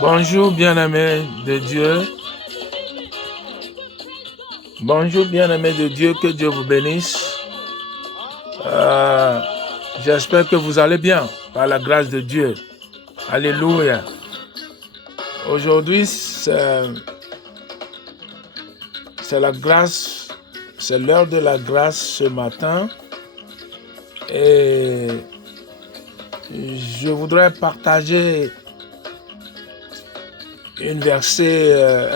Bonjour bien-aimés de Dieu. Bonjour bien-aimés de Dieu, que Dieu vous bénisse. J'espère que vous allez bien par la grâce de Dieu. Alléluia. Aujourd'hui, c'est la grâce, c'est l'heure de la grâce ce matin. Et je voudrais partager un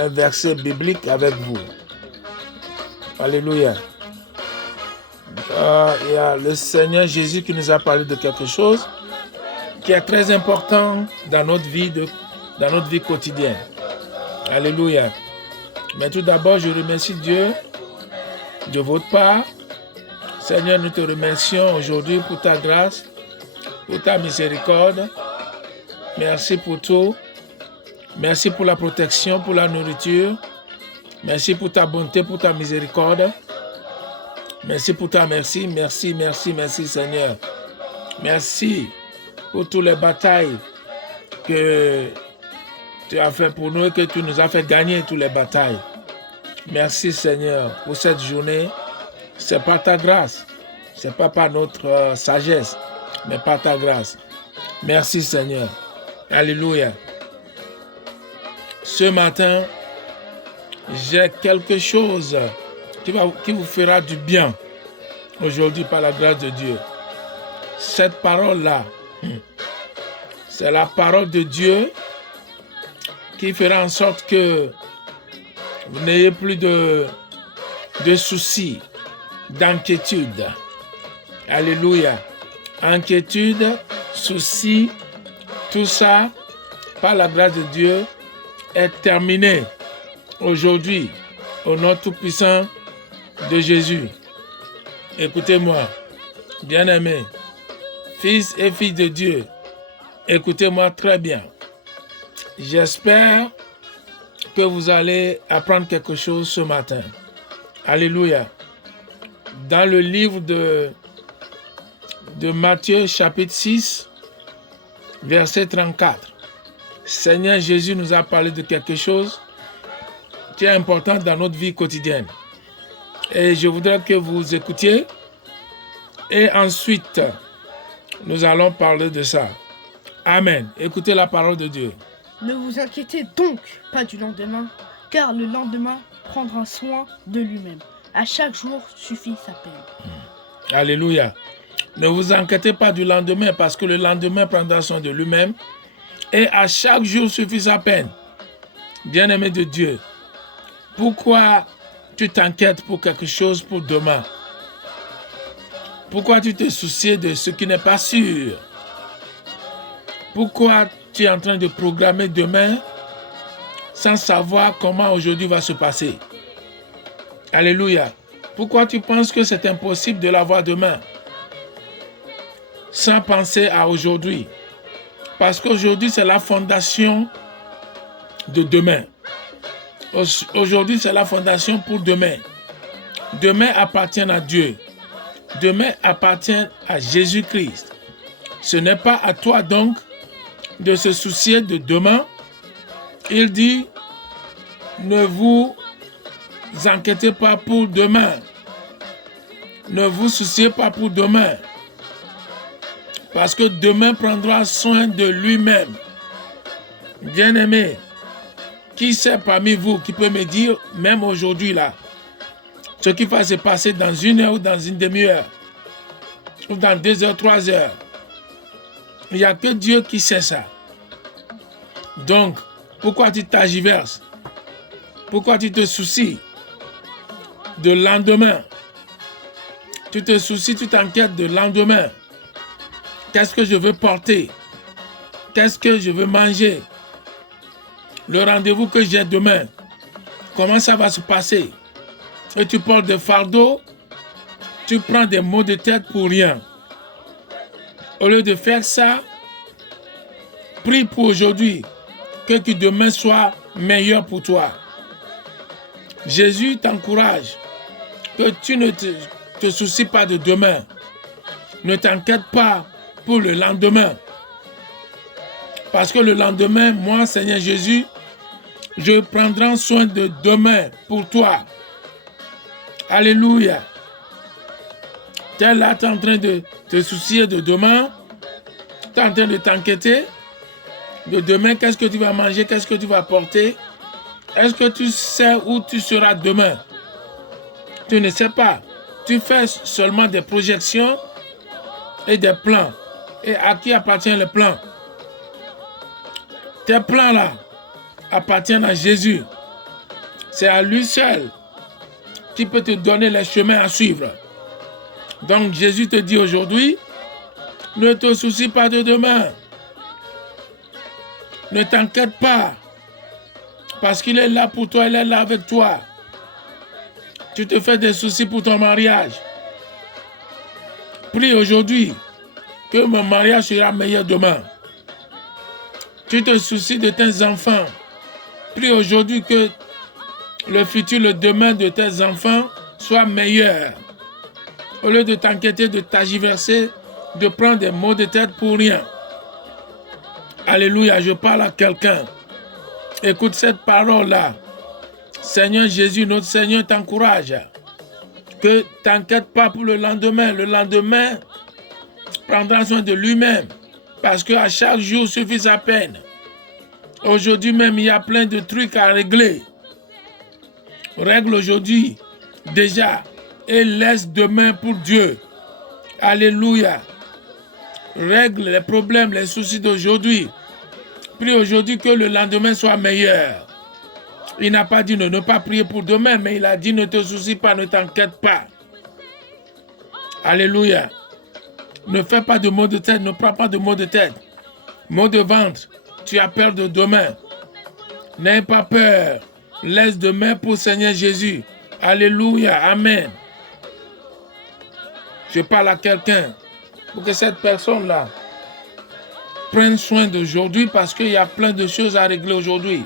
verset biblique avec vous. Alléluia. Il y a le Seigneur Jésus qui nous a parlé de quelque chose qui est très important dans notre vie quotidienne. Alléluia. Mais tout d'abord, je remercie Dieu de votre part. Seigneur, nous te remercions aujourd'hui pour ta grâce, pour ta miséricorde. Merci pour tout. Merci pour la protection, pour la nourriture. Merci pour ta bonté, pour ta miséricorde. Merci pour ta merci. Merci, merci, merci Seigneur. Merci pour toutes les batailles que tu as fait pour nous et que tu nous as fait gagner toutes les batailles. Merci Seigneur pour cette journée. C'est par ta grâce. C'est pas par notre sagesse, mais par ta grâce. Merci Seigneur. Alléluia. Ce matin, j'ai quelque chose qui vous fera du bien aujourd'hui par la grâce de Dieu. Cette parole-là, c'est la parole de Dieu qui fera en sorte que vous n'ayez plus de soucis, d'inquiétude. Alléluia. Inquiétude, soucis, tout ça, par la grâce de Dieu, est terminé aujourd'hui au nom tout-puissant de Jésus. Écoutez-moi, bien-aimés, fils et filles de Dieu, écoutez-moi très bien. J'espère que vous allez apprendre quelque chose ce matin. Alléluia. Dans le livre de Matthieu, chapitre 6, verset 34, Seigneur Jésus nous a parlé de quelque chose qui est important dans notre vie quotidienne. Et je voudrais que vous écoutiez. Et ensuite, nous allons parler de ça. Amen. Écoutez la parole de Dieu. Ne vous inquiétez donc pas du lendemain, car le lendemain prendra soin de lui-même. À chaque jour suffit sa peine. Alléluia. Ne vous inquiétez pas du lendemain, parce que le lendemain prendra soin de lui-même. Et à chaque jour suffit sa peine. Bien-aimé de Dieu, pourquoi tu t'inquiètes pour quelque chose pour demain? Pourquoi tu te soucies de ce qui n'est pas sûr? Pourquoi tu es en train de programmer demain sans savoir comment aujourd'hui va se passer? Alléluia. Pourquoi tu penses que c'est impossible de l'avoir demain sans penser à aujourd'hui? Parce qu'aujourd'hui, c'est la fondation de demain. Aujourd'hui, c'est la fondation pour demain. Demain appartient à Dieu. Demain appartient à Jésus-Christ. Ce n'est pas à toi donc de se soucier de demain. Il dit, ne vous inquiétez pas pour demain. Ne vous souciez pas pour demain. Parce que demain prendra soin de lui-même. Bien-aimé, qui sait parmi vous qui peut me dire, même aujourd'hui là, ce qui va se passer dans 1 heure ou dans une demi-heure, ou dans 2 heures, 3 heures. Il n'y a que Dieu qui sait ça. Donc, pourquoi tu t'agiverses? Pourquoi tu te soucies de lendemain? Tu te soucies, tu t'inquiètes de lendemain. Qu'est-ce que je veux porter? Qu'est-ce que je veux manger? Le rendez-vous que j'ai demain, comment ça va se passer? Et tu portes des fardeaux, tu prends des maux de tête pour rien. Au lieu de faire ça, prie pour aujourd'hui, que demain soit meilleur pour toi. Jésus t'encourage, que tu ne te soucies pas de demain. Ne t'inquiète pas pour le lendemain. Parce que le lendemain, moi, Seigneur Jésus, je prendrai soin de demain pour toi. Alléluia. Tu es là, tu es en train de te soucier de demain. Tu es en train de t'inquiéter de demain. Qu'est-ce que tu vas manger? Qu'est-ce que tu vas porter? Est-ce que tu sais où tu seras demain? Tu ne sais pas. Tu fais seulement des projections et des plans. Et à qui appartient le plan? Tes plans-là appartiennent à Jésus. C'est à lui seul qui peut te donner les chemins à suivre. Donc Jésus te dit aujourd'hui, ne te soucie pas de demain. Ne t'inquiète pas. Parce qu'il est là pour toi, il est là avec toi. Tu te fais des soucis pour ton mariage. Prie aujourd'hui que mon mariage sera meilleur demain. Tu te soucies de tes enfants. Prie aujourd'hui que le futur, le demain de tes enfants soit meilleur. Au lieu de t'inquiéter, de t'agiverser, de prendre des maux de tête pour rien. Alléluia, je parle à quelqu'un. Écoute cette parole-là. Seigneur Jésus, notre Seigneur t'encourage. Que t'inquiète pas pour le lendemain. Le lendemain prendra soin de lui-même. Parce qu'à chaque jour suffit sa peine. Aujourd'hui même, il y a plein de trucs à régler. Règle aujourd'hui, déjà, et laisse demain pour Dieu. Alléluia. Règle les problèmes, les soucis d'aujourd'hui. Prie aujourd'hui que le lendemain soit meilleur. Il n'a pas dit ne pas prier pour demain, mais il a dit ne te soucie pas, ne t'inquiète pas. Alléluia. Ne fais pas de maux de tête, ne prends pas de maux de tête. Maux de ventre, tu as peur de demain. N'aie pas peur. Laisse demain pour Seigneur Jésus. Alléluia. Amen. Je parle à quelqu'un pour que cette personne-là prenne soin d'aujourd'hui parce qu'il y a plein de choses à régler aujourd'hui.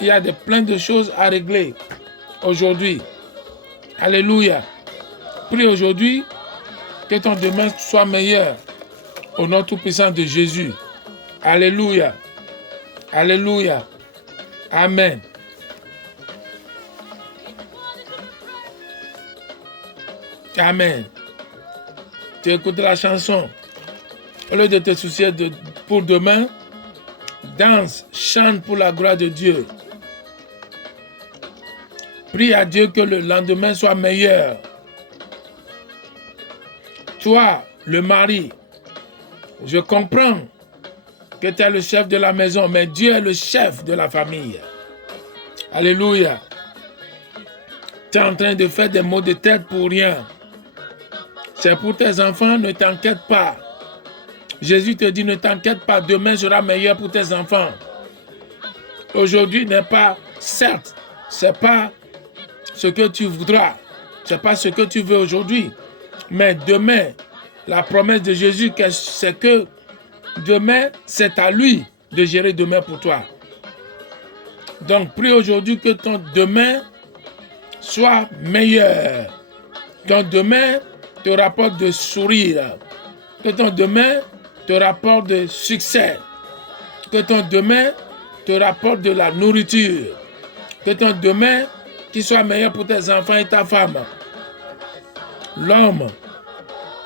Il y a plein de choses à régler aujourd'hui. Alléluia. Prie aujourd'hui que ton demain soit meilleur au nom tout-puissant de Jésus. Alléluia. Alléluia. Amen. Amen. Tu écoutes la chanson. Au lieu de te soucier pour demain, danse, chante pour la gloire de Dieu. Prie à Dieu que le lendemain soit meilleur. Toi, le mari, je comprends que tu es le chef de la maison, mais Dieu est le chef de la famille. Alléluia. Tu es en train de faire des maux de tête pour rien. C'est pour tes enfants, ne t'inquiète pas. Jésus te dit, ne t'inquiète pas, demain sera meilleur pour tes enfants. Aujourd'hui n'est pas, certes, c'est pas ce que tu voudras, c'est pas ce que tu veux aujourd'hui, mais demain, la promesse de Jésus, c'est que demain, c'est à lui de gérer demain pour toi. Donc, prie aujourd'hui que ton demain soit meilleur. Ton demain te rapporte de sourire. Que ton demain te rapporte de succès. Que ton demain te rapporte de la nourriture. Que ton demain qui soit meilleur pour tes enfants et ta femme. L'homme,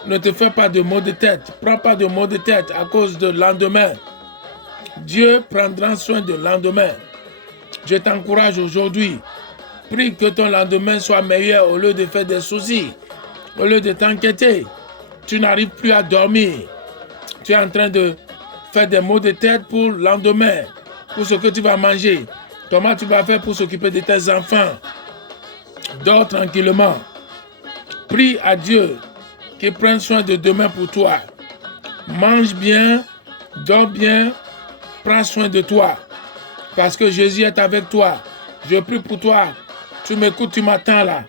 ne te fais pas de maux de tête. Prends pas de maux de tête à cause de lendemain. Dieu prendra soin de lendemain. Je t'encourage aujourd'hui. Prie que ton lendemain soit meilleur au lieu de faire des soucis. Au lieu de t'inquiéter. Tu n'arrives plus à dormir. Tu es en train de faire des maux de tête pour le lendemain. Pour ce que tu vas manger. Comment tu vas faire pour s'occuper de tes enfants. Dors tranquillement. Prie à Dieu qu'il prenne soin de demain pour toi. Mange bien, dors bien, prends soin de toi. Parce que Jésus est avec toi. Je prie pour toi. Tu m'écoutes, tu m'attends là.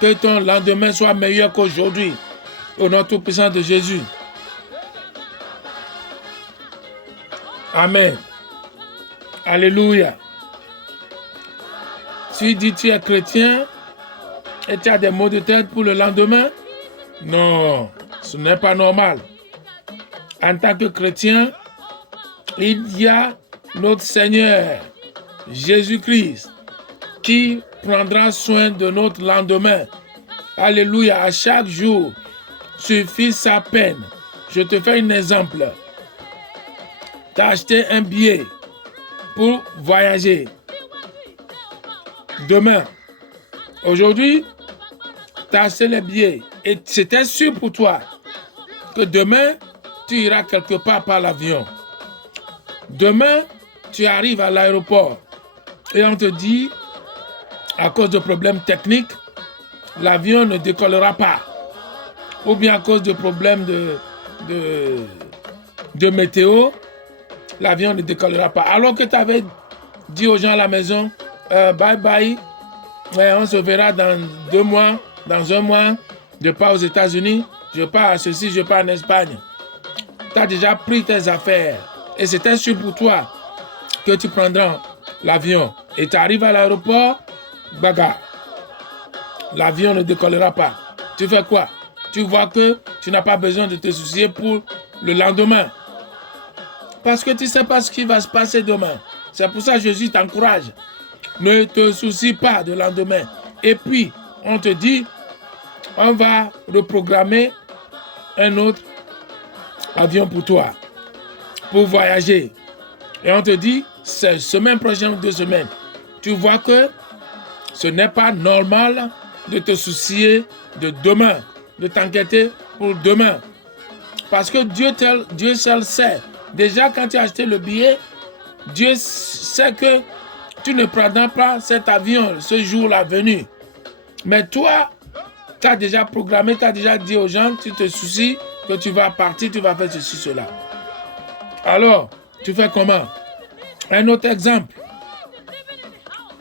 Que ton lendemain soit meilleur qu'aujourd'hui. Au nom tout-puissant de Jésus. Amen. Alléluia. Tu dis tu es chrétien et tu as des maux de tête pour le lendemain? Non, ce n'est pas normal. En tant que chrétien, il y a notre Seigneur, Jésus-Christ, qui prendra soin de notre lendemain. Alléluia. À chaque jour suffit sa peine. Je te fais un exemple. Tu as acheté un billet pour voyager. Demain, aujourd'hui, tu as acheté les billets et c'était sûr pour toi que demain, tu iras quelque part par l'avion. Demain, tu arrives à l'aéroport et on te dit, à cause de problèmes techniques, l'avion ne décollera pas. Ou bien à cause de problèmes de météo, l'avion ne décollera pas. Alors que tu avais dit aux gens à la maison, bye bye, on se verra dans 2 mois, dans 1 mois, je pars aux États-Unis, je pars à ceci, je pars en Espagne. Tu as déjà pris tes affaires et c'était sûr pour toi que tu prendras l'avion. Et tu arrives à l'aéroport, bagarre. L'avion ne décollera pas. Tu fais quoi? Tu vois que tu n'as pas besoin de te soucier pour le lendemain. Parce que tu ne sais pas ce qui va se passer demain. C'est pour ça que Jésus t'encourage. Ne te soucie pas de lendemain. Et puis, on te dit, on va reprogrammer un autre avion pour toi, pour voyager. Et on te dit, c'est semaine prochaine ou 2 semaines. Tu vois que ce n'est pas normal de te soucier de demain, de t'inquiéter pour demain. Parce que Dieu seul sait. Déjà, quand tu as acheté le billet, Dieu sait que tu ne prendras pas cet avion ce jour-là venu. Mais toi, tu as déjà programmé, tu as déjà dit aux gens, tu te soucies que tu vas partir, tu vas faire ceci, cela. Alors, tu fais comment? Un autre exemple.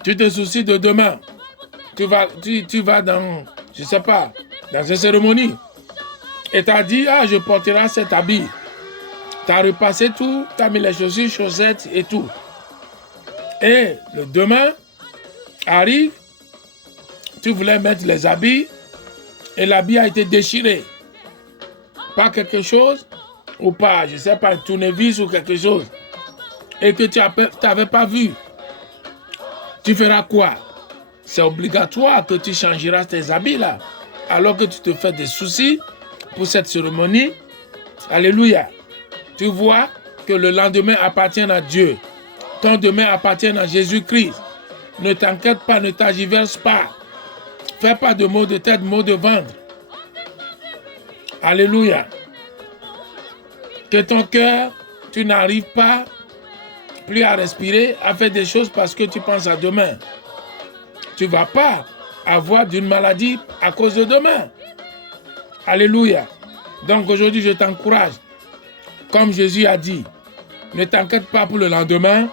Tu te soucies de demain. Tu vas dans, je ne sais pas, dans une cérémonie. Et tu as dit, je porterai cet habit. Tu as repassé tout, tu as mis les chaussures, chaussettes et tout. Et le demain arrive, tu voulais mettre les habits et l'habit a été déchiré. Pas quelque chose, ou pas, je ne sais pas, un tournevis ou quelque chose. Et que tu n'avais pas vu. Tu feras quoi? C'est obligatoire que tu changeras tes habits là. Alors que tu te fais des soucis pour cette cérémonie. Alléluia. Tu vois que le lendemain appartient à Dieu. Ton demain appartient à Jésus-Christ. Ne t'inquiète pas, ne t'agiverse pas. Fais pas de maux de tête, maux de ventre. Alléluia. Que ton cœur, tu n'arrives pas plus à respirer, à faire des choses parce que tu penses à demain. Tu ne vas pas avoir d'une maladie à cause de demain. Alléluia. Donc aujourd'hui, je t'encourage. Comme Jésus a dit, ne t'inquiète pas pour le lendemain,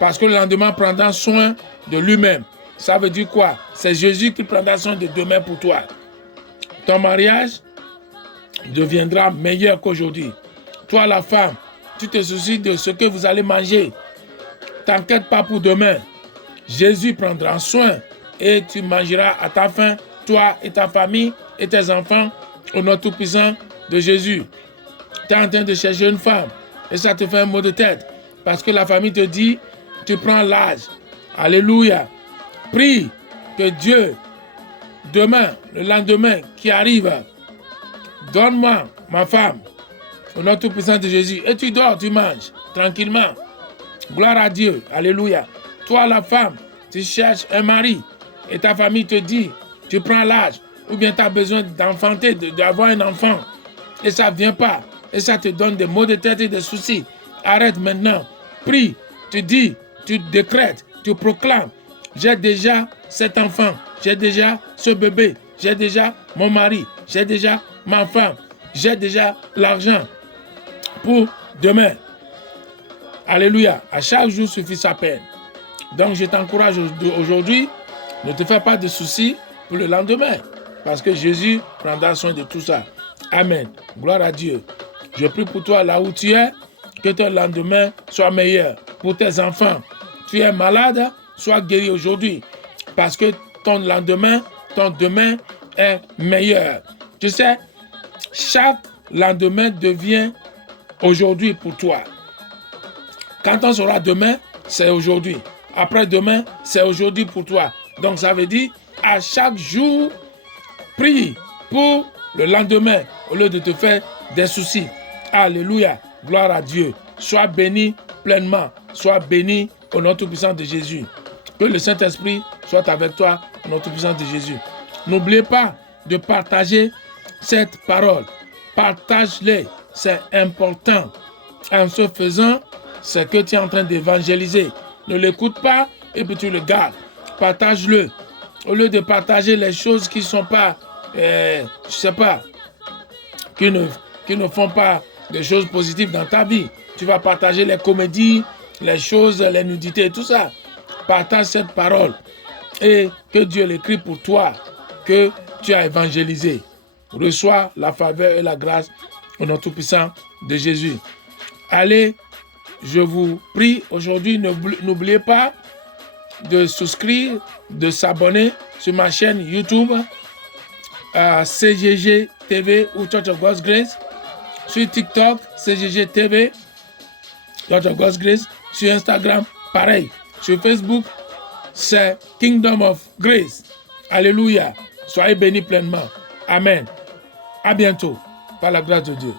parce que le lendemain prendra soin de lui-même. Ça veut dire quoi? C'est Jésus qui prendra soin de demain pour toi. Ton mariage deviendra meilleur qu'aujourd'hui. Toi, la femme, tu te soucies de ce que vous allez manger. T'inquiète pas pour demain. Jésus prendra soin et tu mangeras à ta faim, toi et ta famille et tes enfants, au nom tout-puissant de Jésus. Tu es en train de chercher une femme et ça te fait un mot de tête parce que la famille te dit, tu prends l'âge. Alléluia. Prie que Dieu, demain, le lendemain qui arrive, donne-moi ma femme, au nom tout-puissant de Jésus. Et tu dors, tu manges, tranquillement. Gloire à Dieu. Alléluia. Toi, la femme, tu cherches un mari et ta famille te dit, tu prends l'âge, ou bien tu as besoin d'enfanter, d'avoir un enfant, et ça ne vient pas, et ça te donne des maux de tête et des soucis. Arrête maintenant. Prie, tu dis, tu décrètes, tu proclames, j'ai déjà cet enfant, j'ai déjà ce bébé, j'ai déjà mon mari, j'ai déjà ma femme, j'ai déjà l'argent pour demain. Alléluia. À chaque jour suffit sa peine. Donc je t'encourage aujourd'hui, ne te fais pas de soucis pour le lendemain. Parce que Jésus prendra soin de tout ça. Amen. Gloire à Dieu. Je prie pour toi là où tu es, que ton lendemain soit meilleur. Pour tes enfants, tu es malade, sois guéri aujourd'hui. Parce que ton lendemain, ton demain est meilleur. Tu sais, chaque lendemain devient aujourd'hui pour toi. Quand on sera demain, c'est aujourd'hui. Après-demain, c'est aujourd'hui pour toi. Donc ça veut dire, à chaque jour, prie pour le lendemain au lieu de te faire des soucis. Alléluia, gloire à Dieu. Sois béni pleinement. Sois béni au nom tout-puissant de Jésus. Que le Saint-Esprit soit avec toi au nom tout-puissant de Jésus. N'oubliez pas de partager cette parole. Partage-les, c'est important. En ce faisant, c'est que tu es en train d'évangéliser. Ne l'écoute pas et puis tu le gardes. Partage-le. Au lieu de partager les choses qui ne sont pas, qui ne font pas des choses positives dans ta vie. Tu vas partager les comédies, les choses, les nudités et tout ça. Partage cette parole et que Dieu l'écrit pour toi, que tu as évangélisé. Reçois la faveur et la grâce au nom tout-puissant de Jésus. Allez, je vous prie aujourd'hui, n'oubliez pas de souscrire, de s'abonner sur ma chaîne YouTube, CGG TV ou Church of God's Grace. Sur TikTok, CGG TV, Church of God's Grace. Sur Instagram, pareil. Sur Facebook, c'est Kingdom of Grace. Alléluia. Soyez bénis pleinement. Amen. À bientôt. Par la grâce de Dieu.